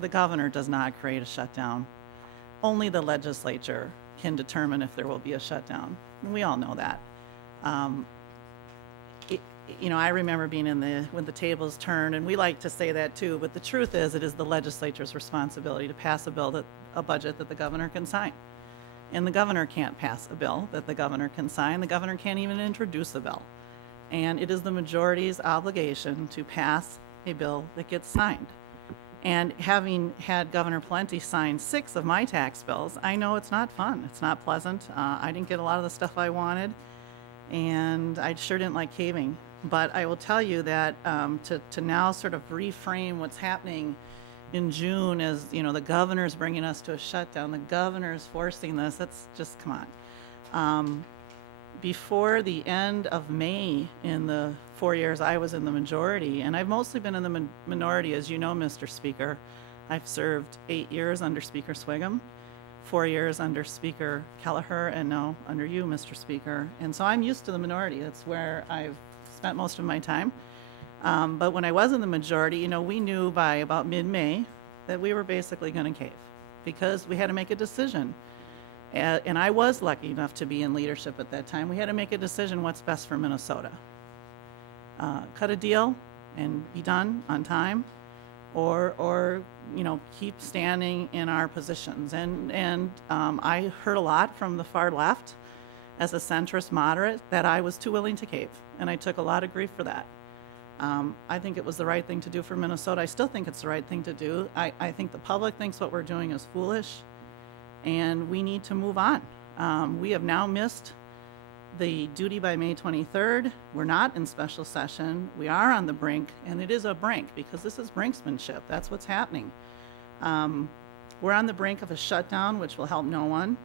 the governor does not create a shutdown. Only the legislature can determine if there will be a shutdown. And we all know that. I remember being when the tables turned, and we like to say that too, but the truth is it is the legislature's responsibility to pass a budget that the governor can sign. And the governor can't pass a bill that the governor can sign. The governor can't even introduce a bill. And it is the majority's obligation to pass a bill that gets signed. And having had Governor Plenty sign 6 of my tax bills, I know it's not fun. It's not pleasant. I didn't get a lot of the stuff I wanted, and I sure didn't like caving. But I will tell you that to now sort of reframe what's happening in June as, the governor's bringing us to a shutdown, the governor's forcing this, that's just, come on. Before the end of May, in the 4 years I was in the majority, and I've mostly been in the minority, as you know, Mr. Speaker. I've served 8 years under Speaker Swigum, 4 years under Speaker Kelleher, and now under you, Mr. Speaker. And so I'm used to the minority. That's where I've spent most of my time. But when I was in the majority, we knew by about mid-May that we were basically going to cave because we had to make a decision. And I was lucky enough to be in leadership at that time. We had to make a decision what's best for Minnesota. Cut a deal and be done on time, or keep standing in our positions. And I heard a lot from the far left as a centrist moderate that I was too willing to cave, and I took a lot of grief for that. I think it was the right thing to do for Minnesota. I still think it's the right thing to do. I think the public thinks what we're doing is foolish, and we need to move on. We have now missed the duty by May 23rd. We're not in special session. We are on the brink, and it is a brink because this is brinksmanship. That's what's happening. We're on the brink of a shutdown, which will help no one.